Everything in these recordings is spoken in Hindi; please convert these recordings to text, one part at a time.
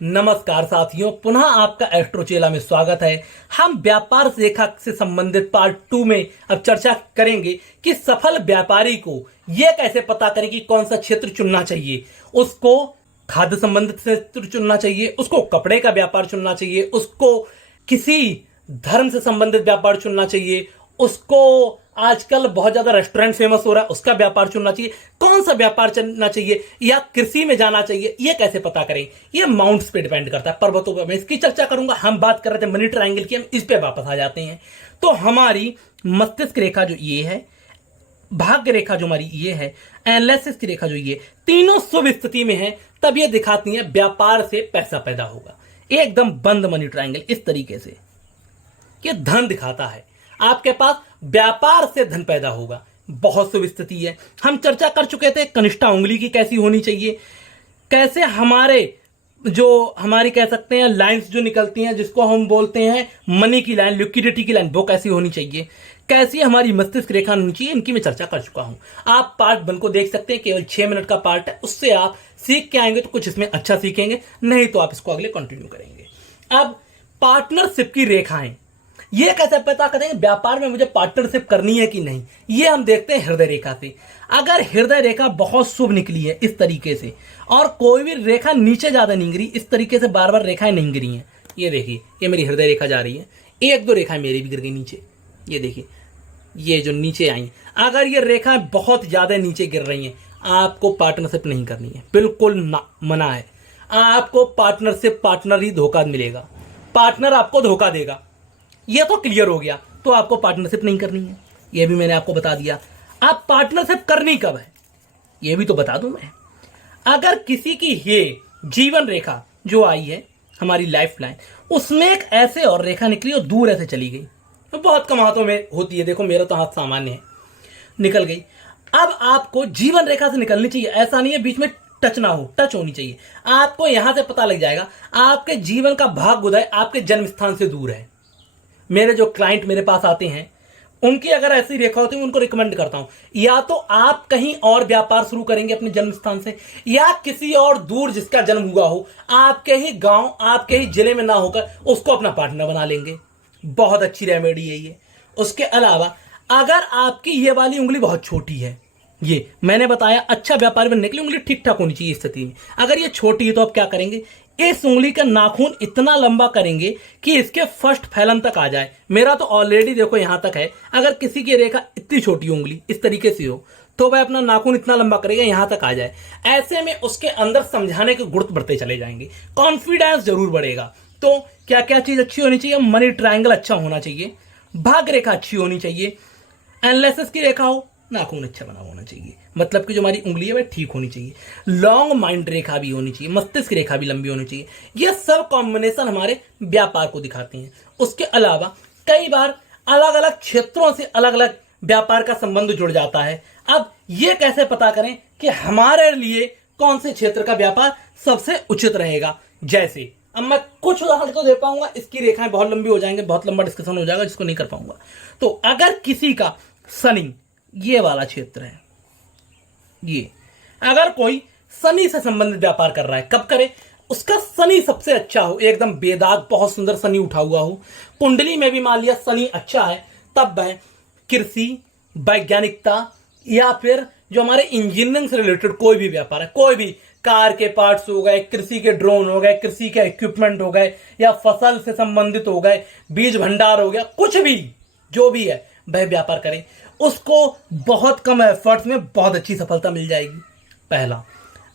नमस्कार साथियों, पुनः आपका एस्ट्रोचेला में स्वागत है। हम व्यापार रेखा से संबंधित पार्ट 2 में अब चर्चा करेंगे कि सफल व्यापारी को यह कैसे पता करें कि कौन सा क्षेत्र चुनना चाहिए। उसको खाद्य संबंधित क्षेत्र चुनना चाहिए, उसको कपड़े का व्यापार चुनना चाहिए, उसको किसी धर्म से संबंधित व्यापार चुनना चाहिए, उसको आजकल बहुत ज्यादा रेस्टोरेंट फेमस हो रहा है उसका व्यापार चुनना चाहिए, कौन सा व्यापार चुनना चाहिए या कृषि में जाना चाहिए, ये कैसे पता करें। ये माउंट्स पे डिपेंड करता है, पर्वतों पर। मैं इसकी चर्चा करूंगा। हम बात कर रहे थे मनी ट्रायंगल की, हम इस पे वापस आ जाते हैं। तो हमारी मस्तिष्क रेखा जो ये है, भाग्य रेखा जो हमारी ये है, एनालिसिस की रेखा जो ये, तीनों शुभ स्थिति में है, तब ये दिखाती है व्यापार से पैसा पैदा होगा। एकदम बंद मनी ट्रायंगल इस तरीके से ये धन दिखाता है, आपके पास व्यापार से धन पैदा होगा। बहुत शुभ स्थिति है। हम चर्चा कर चुके थे कनिष्ठा उंगली की कैसी होनी चाहिए, कैसे हमारी कह सकते हैं लाइंस जो निकलती हैं, जिसको हम बोलते हैं मनी की लाइन, लिक्विडिटी की लाइन, वो कैसी होनी चाहिए, कैसी हमारी मस्तिष्क रेखा होनी चाहिए, इनकी मैं चर्चा कर चुका हूं। आप पार्ट 1 को देख सकते हैं, केवल 6 मिनट का पार्ट है। उससे आप सीख के आएंगे तो कुछ इसमें अच्छा सीखेंगे, नहीं तो आप इसको अगले कंटिन्यू करेंगे। अब पार्टनरशिप की रेखाएं, ये कैसे पता करेंगे व्यापार में मुझे पार्टनरशिप करनी है कि नहीं। ये हम देखते हैं हृदय रेखा से। अगर हृदय रेखा बहुत शुभ निकली है इस तरीके से, और कोई भी रेखा नीचे ज्यादा नहीं गिरी, इस तरीके से बार बार रेखाएं नहीं गिरी हैं, ये देखिए, ये मेरी हृदय रेखा जा रही है, एक दो रेखाएं मेरी भी गिर गई नीचे, ये देखिए, ये जो नीचे आई, अगर ये रेखाएं बहुत ज्यादा नीचे गिर रही हैं, आपको पार्टनरशिप नहीं करनी है, बिल्कुल मना है। आपको पार्टनरशिप, पार्टनर ही धोखा मिलेगा, पार्टनर आपको धोखा देगा, ये तो क्लियर हो गया। तो आपको पार्टनरशिप नहीं करनी है, ये भी मैंने आपको बता दिया। आप पार्टनरशिप करनी कब है, ये भी तो बता दूं मैं। अगर किसी की ये जीवन रेखा जो आई है, हमारी लाइफ लाइन, उसमें एक ऐसे और रेखा निकली और दूर ऐसे चली गई, तो बहुत कम हाथों में होती है। देखो मेरा तो हाथ सामान्य है, निकल गई। अब आपको जीवन रेखा से निकलनी चाहिए, ऐसा नहीं है बीच में टच ना हो, टच होनी चाहिए। आपको यहां से पता लग जाएगा आपके जीवन का भाग्य उदय आपके जन्म स्थान से दूर है। मेरे जो क्लाइंट मेरे पास आते हैं, उनकी अगर ऐसी रेखा होती है, उनको रिकमेंड करता हूं, या तो आप कहीं और व्यापार शुरू करेंगे अपने जन्म स्थान से, या किसी और दूर जिसका जन्म हुआ हो, आपके ही गांव, आपके ही जिले में ना होकर उसको अपना पार्टनर बना लेंगे। बहुत अच्छी रेमेडी है ये। उसके अलावा अगर आपकी ये वाली उंगली बहुत छोटी है, ये मैंने बताया अच्छा व्यापार बनने के लिए उंगली ठीक ठाक होनी चाहिए इस स्थिति में। अगर ये छोटी है तो आप क्या करेंगे, इस उंगली का नाखून इतना लंबा करेंगे कि इसके फर्स्ट फैलन तक आ जाए। मेरा तो ऑलरेडी देखो यहां तक है। अगर किसी की रेखा इतनी छोटी उंगली इस तरीके से हो, तो वह अपना नाखून इतना लंबा करेगा यहां तक आ जाए। ऐसे में उसके अंदर समझाने के गुण बढ़ते चले जाएंगे, कॉन्फिडेंस जरूर बढ़ेगा। तो क्या क्या चीज अच्छी होनी चाहिए, मनी ट्रायंगल अच्छा होना चाहिए, भाग्य रेखा अच्छी होनी चाहिए, एनालिसिस की रेखा हो, नाखून अच्छा बना होना चाहिए, मतलब कि जो हमारी उंगली है वह ठीक होनी चाहिए, लॉन्ग माइंड रेखा भी होनी चाहिए, मस्तिष्क रेखा भी लंबी होनी चाहिए। ये सब कॉम्बिनेशन हमारे व्यापार को दिखाते हैं। उसके अलावा कई बार अलग अलग क्षेत्रों से अलग अलग व्यापार का संबंध जुड़ जाता है। अब ये कैसे पता करें कि हमारे लिए कौन से क्षेत्र का व्यापार सबसे उचित रहेगा। जैसे अब मैं कुछ उदाहरण तो दे पाऊंगा, इसकी रेखाएं बहुत लंबी हो जाएंगे, बहुत लंबा डिस्कशन हो जाएगा, जिसको नहीं कर पाऊंगा। तो अगर किसी का शनि ये वाला क्षेत्र है, ये अगर कोई शनि से संबंधित व्यापार कर रहा है, कब करे, उसका शनि सबसे अच्छा हो, एकदम बेदाग बहुत सुंदर शनि उठा हुआ हो, कुंडली में भी मान लिया शनि अच्छा है, तब वह कृषि, वैज्ञानिकता, या फिर जो हमारे इंजीनियरिंग से रिलेटेड कोई भी व्यापार है, कोई भी कार के पार्ट्स हो गए, कृषि के ड्रोन हो गए, कृषि के इक्विपमेंट हो गए, या फसल से संबंधित हो गए, बीज भंडार हो गया, कुछ भी जो भी है वह व्यापार करें, उसको बहुत कम एफर्ट्स में बहुत अच्छी सफलता मिल जाएगी। पहला,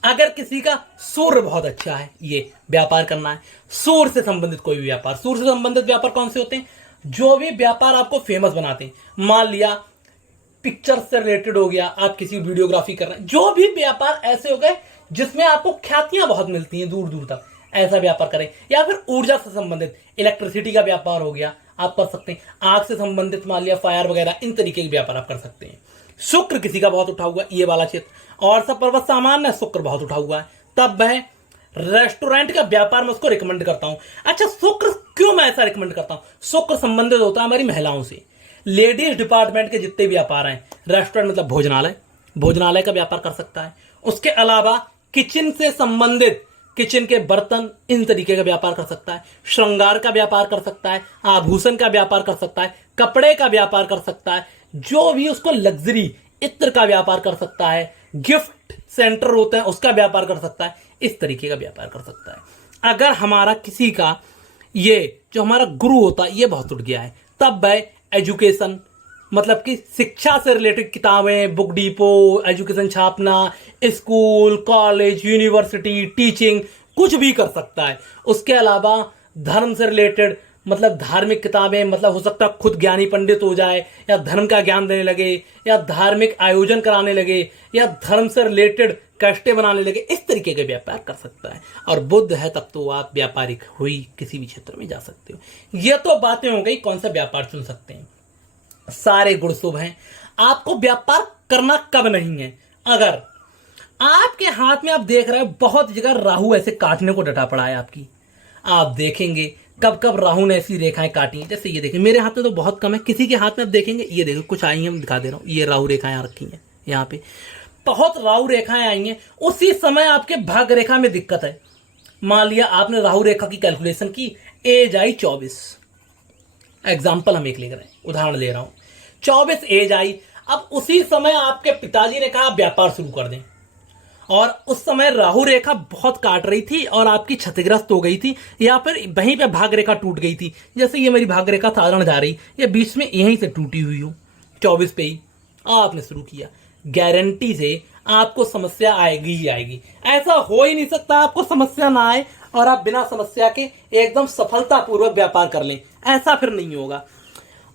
अगर किसी का सूर्य बहुत अच्छा है, ये व्यापार करना है, सूर्य से संबंधित कोई भी व्यापार। सूर्य से संबंधित व्यापार कौन से होते हैं, जो भी व्यापार आपको फेमस बनाते हैं। मान लिया पिक्चर से रिलेटेड हो गया, आप किसी वीडियोग्राफी कर रहे हैं, जो भी व्यापार ऐसे हो गए जिसमें आपको ख्यातियां बहुत मिलती हैं दूर दूर तक, ऐसा व्यापार करें। या फिर ऊर्जा से संबंधित इलेक्ट्रिसिटी का व्यापार हो गया, आप कर सकते हैं। आग से संबंधित मान लिया फायर वगैरह, इन तरीके के व्यापार आप कर सकते हैं। शुक्र किसी का बहुत उठा हुआ है, ये वाला क्षेत्र, और सब पर्वत सामान्य, शुक्र बहुत उठा हुआ है, तब वह रेस्टोरेंट का व्यापार मैं उसको रिकमेंड करता हूं। अच्छा, शुक्र क्यों मैं ऐसा रिकमेंड करता हूं, शुक्र संबंधित होता है हमारी महिलाओं से। लेडीज डिपार्टमेंट के जितने व्यापार हैं, रेस्टोरेंट मतलब भोजनालय, भोजनालय का व्यापार कर सकता है। उसके अलावा किचन से संबंधित किचन के बर्तन, इन तरीके का व्यापार कर सकता है, श्रृंगार का व्यापार कर सकता है, आभूषण का व्यापार कर सकता है, कपड़े का व्यापार कर सकता है, जो भी उसको लग्जरी इत्र का व्यापार कर सकता है, गिफ्ट सेंटर होते हैं उसका व्यापार कर सकता है, इस तरीके का व्यापार कर सकता है। अगर हमारा किसी का ये जो हमारा गुरु होता है ये बहुत उठ गया है, तब वह एजुकेशन मतलब कि शिक्षा से रिलेटेड किताबें, बुक डिपो, एजुकेशन छापना, स्कूल, कॉलेज, यूनिवर्सिटी, टीचिंग कुछ भी कर सकता है। उसके अलावा धर्म से रिलेटेड मतलब धार्मिक किताबें, मतलब हो सकता है खुद ज्ञानी पंडित हो जाए या धर्म का ज्ञान देने लगे या धार्मिक आयोजन कराने लगे या धर्म से रिलेटेड कैस्टे बनाने लगे, इस तरीके के व्यापार कर सकता है। और बुद्ध है तब तो आप व्यापारिक हुई किसी भी क्षेत्र में जा सकते हो। ये तो बातें हो गई कौन सा व्यापार चुन सकते हैं। सारे गुण शुभ हैं। आपको व्यापार करना कब नहीं है, अगर आपके हाथ में आप देख रहे हो बहुत जगह राहु ऐसे काटने को डटा पड़ा है आपकी, आप देखेंगे कब कब राहु ने ऐसी रेखाएं काटी हैं। जैसे ये देखिए मेरे हाथ में तो बहुत कम है, किसी के हाथ में आप देखेंगे, ये देखो कुछ आई हैं, मैं दिखा दे रहा हूं, ये राहु रेखाएं यहाँ रखी हैं, यहाँ पे बहुत राहु रेखाएं आई हैं। उसी समय आपके भाग्य रेखा में दिक्कत है। मान लिया आपने राहु रेखा की कैलकुलेशन की, एज आई 24, एग्जाम्पल हम एक ले रहे हैं, उदाहरण ले रहा हूं, 24 एज आई। अब उसी समय आपके पिताजी ने कहा व्यापार शुरू कर दें, और उस समय राहु रेखा बहुत काट रही थी और आपकी क्षतिग्रस्त हो गई थी, या फिर वहीं पे भाग रेखा टूट गई थी। जैसे ये मेरी भाग रेखा साधारण जा रही, ये बीच में यहीं से टूटी हुई हो, 24 पे ही आपने शुरू किया, गारंटी से आपको समस्या आएगी ही आएगी। ऐसा हो ही नहीं सकता आपको समस्या ना आए और आप बिना समस्या के एकदम सफलतापूर्वक व्यापार कर लें, ऐसा फिर नहीं होगा।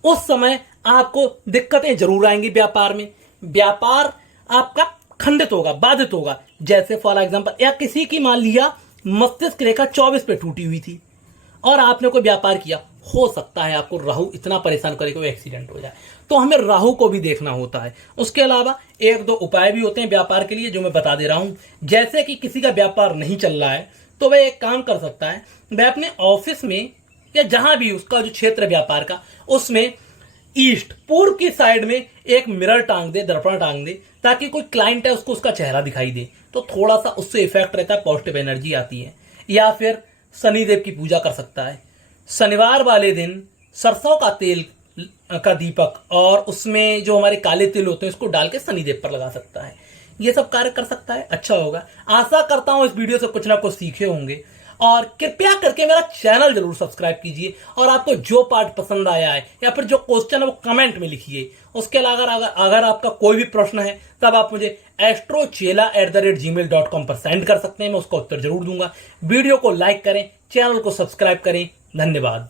उस समय आपको दिक्कतें जरूर आएंगी व्यापार में, व्यापार आपका खंडित होगा, बाधित होगा। जैसे फॉर एग्जांपल या किसी की मान लिया मस्तिष्क रेखा 24 पे टूटी हुई थी और आपने कोई व्यापार किया, हो सकता है आपको राहु इतना परेशान करे कोई एक्सीडेंट हो जाए, तो हमें राहु को भी देखना होता है। उसके अलावा एक दो उपाय भी होते हैं व्यापार के लिए जो मैं बता दे रहा हूं। जैसे कि किसी का व्यापार नहीं चल रहा है तो वह एक काम कर सकता है, वह अपने ऑफिस में या जहां भी उसका जो क्षेत्र व्यापार का, उसमें ईस्ट पूर्व की साइड में एक मिरर टांग दे, दर्पण टांग दे, ताकि कोई क्लाइंट है उसको उसका चेहरा दिखाई दे, तो थोड़ा सा उससे इफेक्ट रहता है, पॉजिटिव एनर्जी आती है। या फिर शनिदेव की पूजा कर सकता है, शनिवार वाले दिन सरसों का तेल का दीपक और उसमें जो हमारे काले तिल होते हैं उसको डाल के शनिदेव पर लगा सकता है। ये सब कार्य कर सकता है, अच्छा होगा। आशा करता हूं इस वीडियो से कुछ ना कुछ सीखे होंगे, और कृपया करके मेरा चैनल जरूर सब्सक्राइब कीजिए, और आपको जो पार्ट पसंद आया है या फिर जो क्वेश्चन है वो कमेंट में लिखिए। उसके अलावा अगर आपका कोई भी प्रश्न है तब आप मुझे astrochela@gmail.com पर सेंड कर सकते हैं, मैं उसका उत्तर जरूर दूंगा। वीडियो को लाइक करें, चैनल को सब्सक्राइब करें। धन्यवाद।